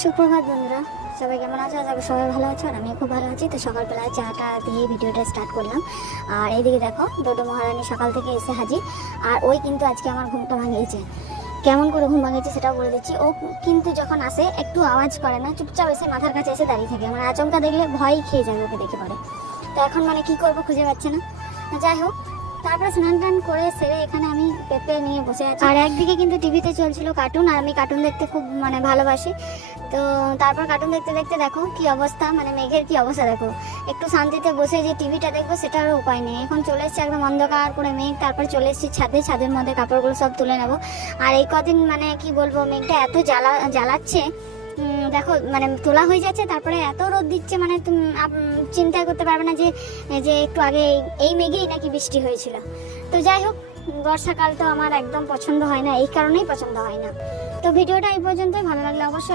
সুপ্রভাত বন্ধুরা, সবাই কেমন আছো? আশা করি সবাই ভালো আছো আর আমি খুব ভালো আছি। তো সকালবেলা চাটা দিয়ে ভিডিওটা স্টার্ট করলাম। আর এইদিকে দেখো ডোডো মহারানী সকাল থেকে এসে হাজির। আর ওই কিন্তু আজকে আমার ঘুমটা ভাঙিয়েছে। কেমন করে ঘুম ভাঙিয়েছে সেটাও বলে দিচ্ছি। ও কিন্তু যখন আসে একটু আওয়াজ করে না, চুপচাপ এসে মাথার কাছে এসে দাঁড়িয়ে থাকে। মানে আচমকা দেখলে ভয় খেয়ে যাবে ওকে দেখে পড়ে। তো এখন মানে কি করবো খুঁজে পাচ্ছে না। যাই হোক, তারপরে স্নান টান করে সেরে এখানে আমি পেঁপে নিয়ে বসে আছি। আর একদিকে কিন্তু টিভিতে চলছিল কার্টুন, আর আমি কার্টুন দেখতে খুব মানে ভালোবাসি। তো তারপর কার্টুন দেখতে দেখতে দেখো কি অবস্থা, মানে মেঘের কি অবস্থা দেখো। একটু শান্তিতে বসে যে টিভিটা দেখবো সেটারও উপায় নেই। এখন চলে এসেছি একদম অন্ধকার করে মেঘ। তারপর চলে এসেছি ছাদের মধ্যে কাপড়গুলো সব তুলে নেবো। আর এই কদিন মানে কি বলবো, মেঘটা এত জ্বালাচ্ছে দেখো, মানে তোলা হয়ে যাচ্ছে, তারপরে এত রোদ দিচ্ছে, মানে তুমি চিন্তা করতে পারবে না যে যে একটু আগে এই মেঘেই নাকি বৃষ্টি হয়েছিল। তো যাই হোক, বর্ষাকাল তো আমার একদম পছন্দ হয় না, এই কারণেই পছন্দ হয় না। তো ভিডিওটা এই পর্যন্তই। ভালো লাগলে অবশ্যই